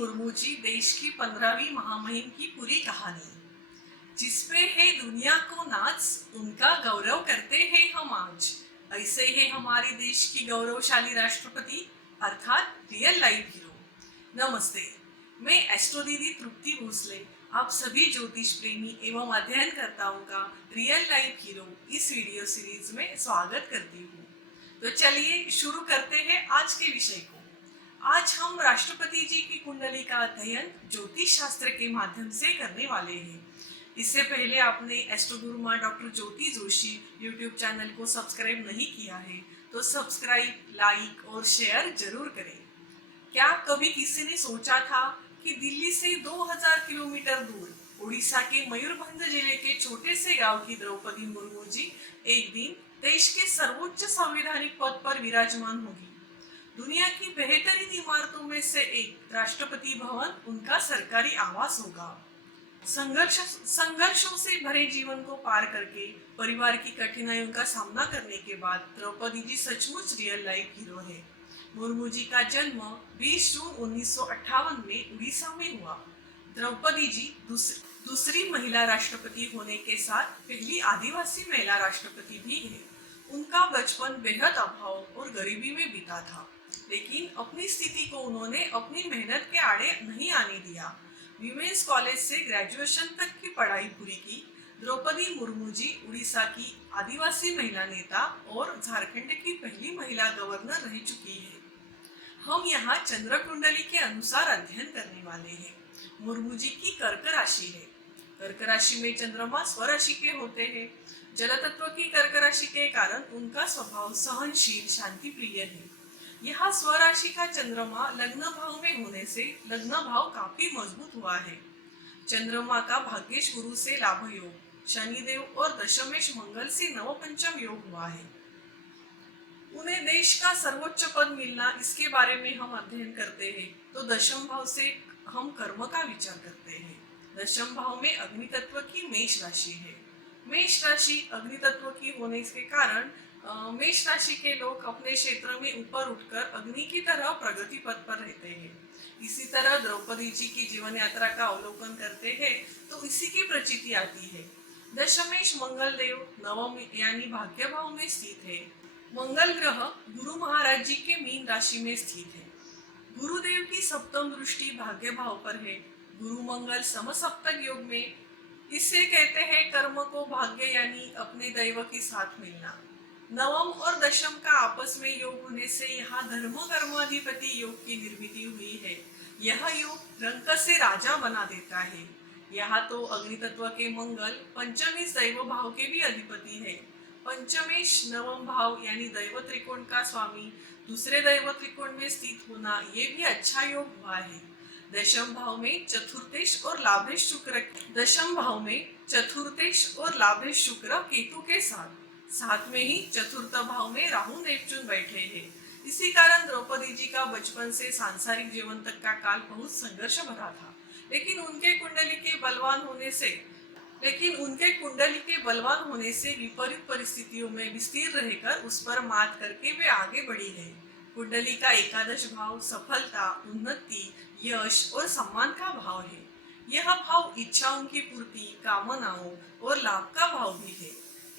मुर्मू जी देश की 15वीं महामहिम की पूरी कहानी, जिसपे है दुनिया को नाच, उनका गौरव करते हैं हम आज। ऐसे है हमारे देश की गौरवशाली राष्ट्रपति अर्थात रियल लाइफ हीरो। नमस्ते, मैं एस्ट्रो दीदी तृप्ति भोसले आप सभी ज्योतिष प्रेमी एवं अध्ययनकर्ताओं का रियल लाइफ हीरो इस वीडियो सीरीज में स्वागत करती हूँ। तो चलिए शुरू करते हैं आज के विषय को। आज हम राष्ट्रपति जी की कुंडली का अध्ययन ज्योतिष शास्त्र के माध्यम से करने वाले हैं। इससे पहले आपने एस्ट्रो गुरु माँ डॉक्टर ज्योति जोशी यूट्यूब चैनल को सब्सक्राइब नहीं किया है तो सब्सक्राइब, लाइक और शेयर जरूर करें। क्या कभी किसी ने सोचा था कि दिल्ली से 2000 किलोमीटर दूर उड़ीसा के मयूरभंज जिले के छोटे से गांव की द्रौपदी मुर्मू जी एक दिन देश के सर्वोच्च संवैधानिक पद पर विराजमान होगी। दुनिया की बेहतरीन इमारतों में से एक राष्ट्रपति भवन उनका सरकारी आवास होगा। संघर्षों से भरे जीवन को पार करके परिवार की कठिनाइयों का सामना करने के बाद द्रौपदी जी सचमुच रियल लाइफ हीरो है। मुर्मू जी का जन्म 20 जून 1958 में उड़ीसा में हुआ। द्रौपदी जी दूसरी महिला राष्ट्रपति होने के साथ पहली आदिवासी महिला राष्ट्रपति भी है। उनका बचपन बेहद अभाव और गरीबी में बीता था, लेकिन अपनी स्थिति को उन्होंने अपनी मेहनत के आड़े नहीं आने दिया। विमेंस कॉलेज से ग्रेजुएशन तक की पढ़ाई पूरी की। द्रौपदी मुर्मू जी उड़ीसा की आदिवासी महिला नेता और झारखंड की पहली महिला गवर्नर रह चुकी है। हम यहाँ चंद्र कुंडली के अनुसार अध्ययन करने वाले हैं। मुर्मू जी की कर्क राशि है। कर्क राशि में चंद्रमा स्वराशि के होते हैं। जल तत्व की कर्क राशि के कारण उनका स्वभाव सहनशील, शांति प्रिय है। यहाँ स्वराशि का चंद्रमा लग्न भाव में होने से लग्न भाव काफी मजबूत हुआ है। चंद्रमा का भाग्येश गुरु से लाभ योग, शनिदेव और दशमेश मंगल से नवपंचम योग हुआ है। उन्हें देश का सर्वोच्च पद मिलना, इसके बारे में हम अध्ययन करते हैं। तो दशम भाव से हम कर्म का विचार करते हैं। दशम भाव में अग्नि तत्व की मेष राशि है। मेष राशि अग्नि तत्व की होने के कारण मेष राशि के लोग अपने क्षेत्र में ऊपर उठकर अग्नि की तरह प्रगति पथ पर रहते हैं। इसी तरह द्रौपदी जी की जीवन यात्रा का अवलोकन करते हैं तो इसी की प्रचिति आती है। दशमेश मंगल देव नवम यानी भाग्य भाव में स्थित है। मंगल ग्रह गुरु महाराज जी के मीन राशि में स्थित है। गुरुदेव की सप्तम दृष्टि भाग्य भाव पर है। गुरु मंगल समसप्तक योग में। इससे कहते हैं कर्म को भाग्य यानी अपने दैव के साथ मिलना। नवम और दशम का आपस में योग होने से यहाँ धर्म कर्माधिपति योग की निर्मिति हुई है। यह योग रंक से राजा बना देता है। यहाँ तो अग्नि तत्व के मंगल पंचमेश दैव भाव के भी अधिपति है। पंचमेश नवम भाव यानी दैव त्रिकोण का स्वामी दूसरे दैव त्रिकोण में स्थित होना, ये भी अच्छा योग हुआ है। दशम भाव में चतुर्थेश और लाभेश शुक्र केतु के साथ में ही चतुर्थ भाव में राहु नेपच्यून बैठे हैं। इसी कारण द्रौपदी जी का बचपन से सांसारिक जीवन तक का काल बहुत संघर्ष भरा था, लेकिन उनके कुंडली के बलवान होने से विपरीत परिस्थितियों में स्थिर रहकर उस पर मात करके वे आगे बढ़ी है। कुंडली का एकादश भाव सफलता, उन्नति, यश और सम्मान का भाव है। यह भाव इच्छाओं की पूर्ति, कामनाओं और लाभ का भाव भी है।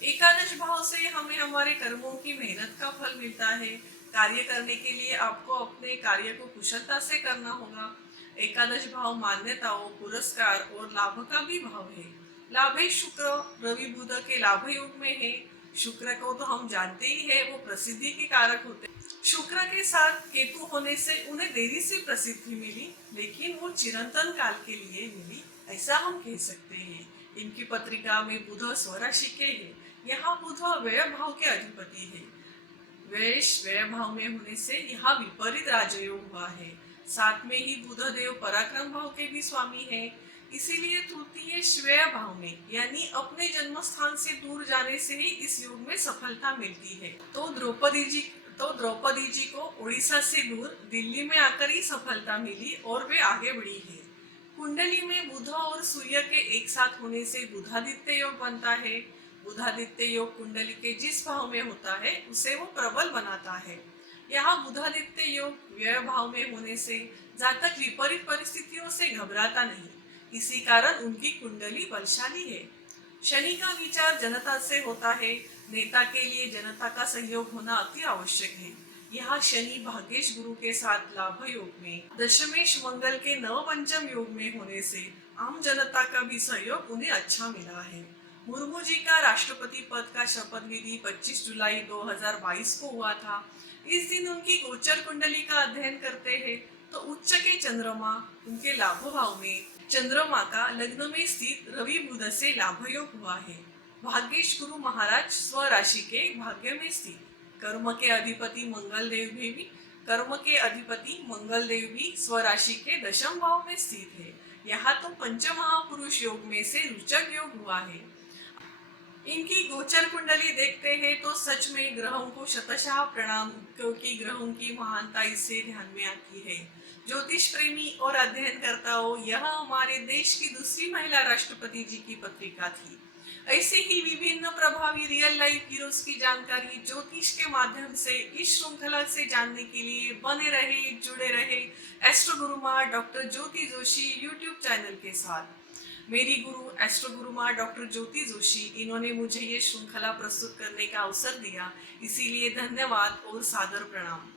एकादश भाव से हमें हमारे कर्मों की मेहनत का फल मिलता है। कार्य करने के लिए आपको अपने कार्य को कुशलता से करना होगा। एकादश भाव मान्यताओं, पुरस्कार और लाभ का भी भाव है। लाभेश शुक्र रवि बुध के लाभ योग में है। शुक्र को तो हम जानते ही है, वो प्रसिद्धि के कारक होते हैं। शुक्र के साथ केतु होने से उन्हें देरी से प्रसिद्धि मिली, लेकिन वो चिरंतन काल के लिए मिली, ऐसा हम कह सकते हैं। इनकी पत्रिका में बुध स्वराशि के है। यहाँ बुध व्यय भाव के अधिपति है। व्यय भाव में होने से यहाँ विपरीत राजयोग हुआ है। साथ में ही बुध देव पराक्रम भाव के भी स्वामी है। इसीलिए तृतीय श्वेय भाव में यानी अपने जन्म स्थान से दूर जाने से ही इस योग में सफलता मिलती है। तो द्रौपदी जी को उड़ीसा से दूर दिल्ली में आकर ही सफलता मिली और वे आगे बढ़ी है। कुंडली में बुध और सूर्य के एक साथ होने से बुधादित्य योग बनता है। बुधादित्य योग कुंडली के जिस भाव में होता है उसे वो प्रबल बनाता है। यहाँ बुधादित्य योग व्यय भाव में होने से जातक विपरीत परिस्थितियों से घबराता नहीं। इसी कारण उनकी कुंडली बलशाली है। शनि का विचार जनता से होता है। नेता के लिए जनता का सहयोग होना अति आवश्यक है। यहाँ शनि भाग्येश गुरु के साथ लाभ योग में दशमेश मंगल के नव पंचम योग में होने से आम जनता का भी सहयोग उन्हें अच्छा मिला है। मुर्मू जी का राष्ट्रपति पद का शपथ विधि 25 जुलाई 2022 को हुआ था। इस दिन उनकी गोचर कुंडली का अध्ययन करते हैं तो उच्च के चंद्रमा उनके लाभ भाव में, चंद्रमा का लग्न में स्थित रवि बुध से लाभ योग हुआ है। भाग्येश गुरु महाराज स्वराशि के भाग्य में स्थित, कर्म के अधिपति मंगल देव भी स्वराशि के दशम भाव में स्थित है। यहाँ तो पंच महापुरुष योग में से रुचक योग हुआ है। इनकी गोचर कुंडली देखते हैं तो सच में ग्रहों को शतशः प्रणाम, क्योंकि ग्रहों की महानता इससे ध्यान में आती है। ज्योतिष प्रेमी और अध्ययनकर्ताओं, यह हमारे देश की दूसरी महिला राष्ट्रपति जी की पत्रिका थी। ऐसे ही विभिन्न प्रभावी रियल लाइफ हीरोज की जानकारी ज्योतिष के माध्यम से इस श्रृंखला से जानने के लिए बने रहे, जुड़े रहे एस्ट्रो गुरुमा डॉक्टर ज्योति जोशी यूट्यूब चैनल के साथ। मेरी गुरु एस्ट्रो गुरुमा डॉक्टर ज्योति जोशी, इन्होंने मुझे ये श्रृंखला प्रस्तुत करने का अवसर दिया, इसीलिए धन्यवाद और सादर प्रणाम।